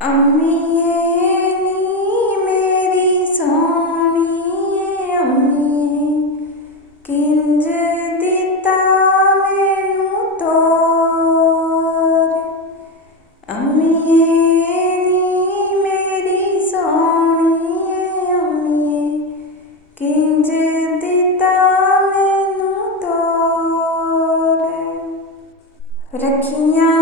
ਅੰਮੀਏ ਨੀ ਮੇਰੀ ਸੋਹਣੀਏ ਅੰਮੀਏ ਕਿੰਜ ਦਿੱਤਾ ਮੈਨੂੰ ਤੋਰ ਅੰਮੀਏ ਨੀ ਮੇਰੀ ਸੋਹਣੀਏ ਅੰਮੀਏ ਕਿੰਜ ਦਿੱਤਾ ਮੈਨੂੰ ਤੋਰ ਰੱਖੀਆਂ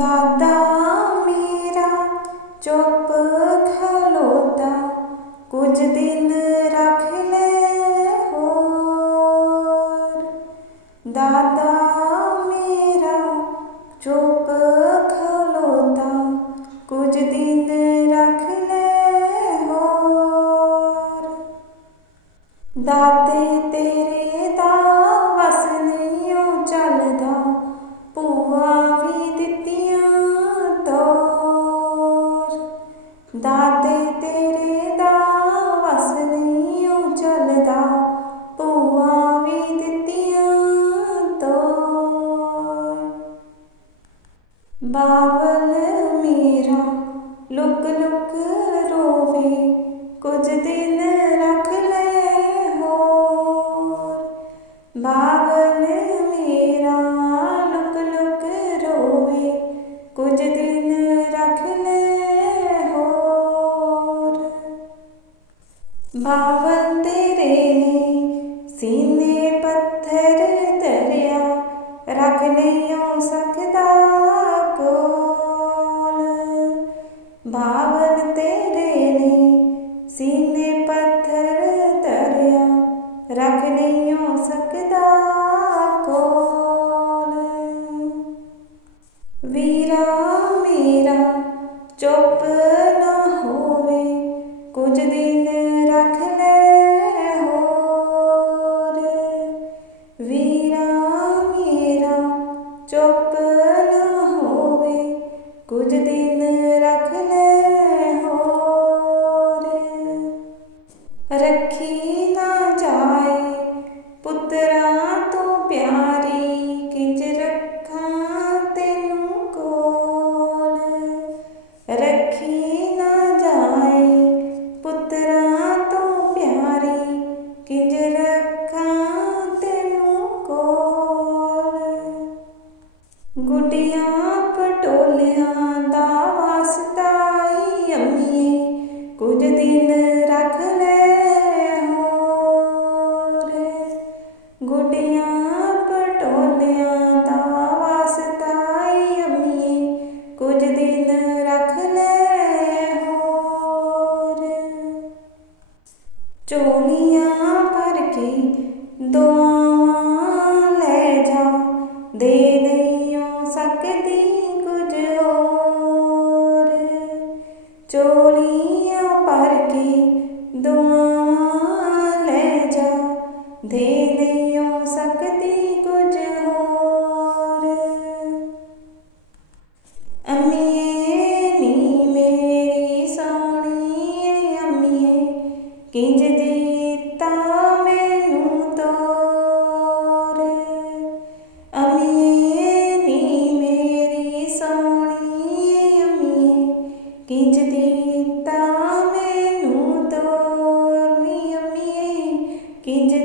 ਦਾਦਾ ਮੇਰਾ ਚੁੱਪ ਖਲੋਤਾ ਕੁਝ ਦਿਨ ਰੱਖ ਲੈ ਹੋਰ ਦਾਦਾ ਮੇਰਾ ਚੁੱਪ ਖਲੋਤਾ ਕੁਝ ਦਿਨ ਰੱਖ ਲੈ ਹੋਰ ਦਾਦੇ ਤੇਰੇ ਬਾਵਲ ਮੇਰਾ, ਲੁਕ ਲੁਕ ਰੋਵੇ, ਕੁਝ ਦਿਨ ਰੱਖ ਲੈ ਹੋਰ। ਬਾਵਲ ਮੇਰਾ, ਲੁਕ ਲੁਕ ਰੋਵੇ, ਕੁਝ ਦਿਨ ਰੱਖ ਲੈ ਹੋਰ। ਬਾਵਲ ਤੇਰੇ ਨੇ ਸੀਨੇ ਪੱਥਰ ਧਰਿਆ, ਰੱਖ ਨਹੀਂ ਓ ਸਕਦਾ ਸੀਨੇ ਪੱਥਰ ਧਰਿਆ, ਰੱਖ ਨਹੀਂ ਹੋ ਸਕਦਾ ਕੋਲ ਵੀਰਾ ਮੇਰਾ, ਚੁੱਪ ਨਾ ਹੋਵੇ, ਕੁਝ ਦਿਨ ਰੱਖ ਲੈ ਹੋਰ। ਵੀਰਾ ਮੇਰਾ, ਚੁੱਪ ਨਾ ਹੋਵੇ, ਕੁਝ ਦਿਨ ਰੱਖ ਲੈ ਰੱਖੀ ਨਾ ਜਾਏ। ਪੁੱਤਰਾਂ ਤੂੰ ਪਿਆਰੀ ਕਿੰਜ ਰੱਖਾਂ ਤੈਨੂੰ ਕੋਲ? ਰੱਖੀ ਨਾ ਜਾਏ। ਪੁੱਤਰਾਂ ਤੂੰ ਪਿਆਰੀ ਕਿੰਜ ਰੱਖਾਂ ਤੈਨੂੰ ਕੋਲ? ਗੁੱਡੀਆਂ ਪਟੋਲਿਆਂ ਦਾ ਵਾਸਤਾਈ ਅੰਮੀਏ। ਕੁਝ ਦਿਨ ਗੁੱਡੀਆਂ ਪਟੋਲਿਆਂ ਦਾ ਵਾਸਤਾਈ ਅੰਮੀਏ, ਕੁਝ ਦਿਨ ਰੱਖ ਲੈ ਹੋਰ। ਚੋਲੀਆਂ ਭਰ ਕੇ ਦੁਆਵਾਂ ਲੈ ਜਾ, ਦੇ ਨਹੀਂ ਸਕਦੀ ਕੁਝ ਹੋਰ। ਚੋਲੀਆਂ ਭਰ ਕੇ ਦੁਆਵਾਂ ਲੈ ਜਾ, ਦੇ ਨਹੀਂ ਕਿੰਜ ਦਿੱਤਾ ਮੈਨੂੰ ਤੋਰ? ਅੰਮੀਏ ਨੀ ਮੇਰੀ ਸੋਹਣੀਏ ਅੰਮੀਏ ਕਿੰਜ ਦਿੱਤਾ ਮੈਨੂੰ ਤੋਰ ਨੀ ਅੰਮੀਏ ਕਿੰਜ